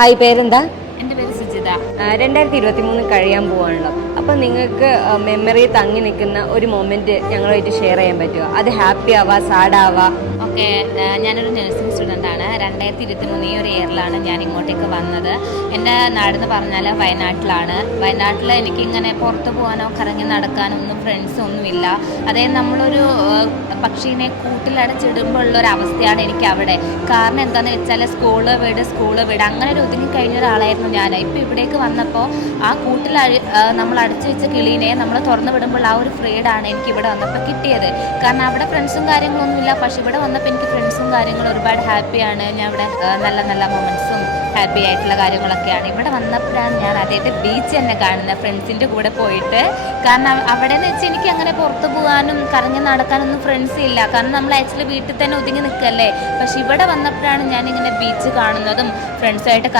Hi, പേരെന്താ? എൻ്റെ പേര് സുജിത. 2023 കഴിയാൻ പോവാണല്ലോ. അപ്പോൾ നിങ്ങൾക്ക് മെമ്മറി തങ്ങി നിൽക്കുന്ന ഒരു മൊമെന്റ് ഞങ്ങളുമായിട്ട് ഷെയർ ചെയ്യാൻ പറ്റുമോ? അത് ഹാപ്പി ആവാ, സാഡ് ആവാ? ഓക്കെ, ഞാനൊരു നഴ്സിംഗ് സ്റ്റുഡൻ്റാണ്. 2023 ഈ ഒരു ഇയറിലാണ് ഞാൻ ഇങ്ങോട്ടേക്ക് വന്നത്. എൻ്റെ നാടെന്ന് പറഞ്ഞാൽ വയനാട്ടിലാണ്. വയനാട്ടിൽ എനിക്കിങ്ങനെ പുറത്ത് പോകാനോ കറങ്ങി നടക്കാനോ ഒന്നും ഫ്രണ്ട്സ് ഒന്നുമില്ല. അതായത് നമ്മളൊരു പക്ഷീനെ കൂട്ടിലടച്ചിടുമ്പോൾ ഉള്ളൊരവസ്ഥയാണ് എനിക്ക് അവിടെ. കാരണം എന്താണെന്ന് വെച്ചാൽ സ്കൂള് വീട് അങ്ങനെ ഒരു ഒതുങ്ങി കഴിഞ്ഞ ഒരാളായിരുന്നു ഞാൻ. ഇപ്പോൾ ഇവിടേക്ക് വന്നപ്പോൾ ആ കൂട്ടിൽ നമ്മൾ അടച്ചു വെച്ച കിളീനെ നമ്മൾ തുറന്നു വിടുമ്പോൾ ആ ഒരു ഫ്രീഡാണ് എനിക്ക് ഇവിടെ വന്നപ്പോൾ കിട്ടിയത്. കാരണം അവിടെ ഫ്രണ്ട്സും കാര്യങ്ങളൊന്നുമില്ല. പക്ഷെ ഇവിടെ വന്നപ്പോൾ എനിക്ക് ഫ്രണ്ട്സും കാര്യങ്ങളും ഒരുപാട് ഹാപ്പിയാണ്. ഞാൻ ഇവിടെ നല്ല നല്ല മൊമെൻറ്റ്സും ഹാപ്പി ആയിട്ടുള്ള കാര്യങ്ങളൊക്കെയാണ്. ഇവിടെ വന്നപ്പോഴാണ് ഞാൻ ആദ്യമായിട്ട് ബീച്ച് തന്നെ കാണുന്നത്, ഫ്രണ്ട്സിൻ്റെ കൂടെ പോയിട്ട്. കാരണം അവിടെ എന്ന് വെച്ചാൽ എനിക്ക് അങ്ങനെ പുറത്ത് പോകാനും കറങ്ങി നടക്കാനൊന്നും ഫ്രണ്ട്സ് ഇല്ല. കാരണം നമ്മൾ ആക്ച്വലി വീട്ടിൽ തന്നെ ഒതുങ്ങി നിൽക്കല്ലേ. പക്ഷെ ഇവിടെ വന്നപ്പോഴാണ് ഞാനിങ്ങനെ ബീച്ച് കാണുന്നതും ഫ്രണ്ട്സായിട്ട്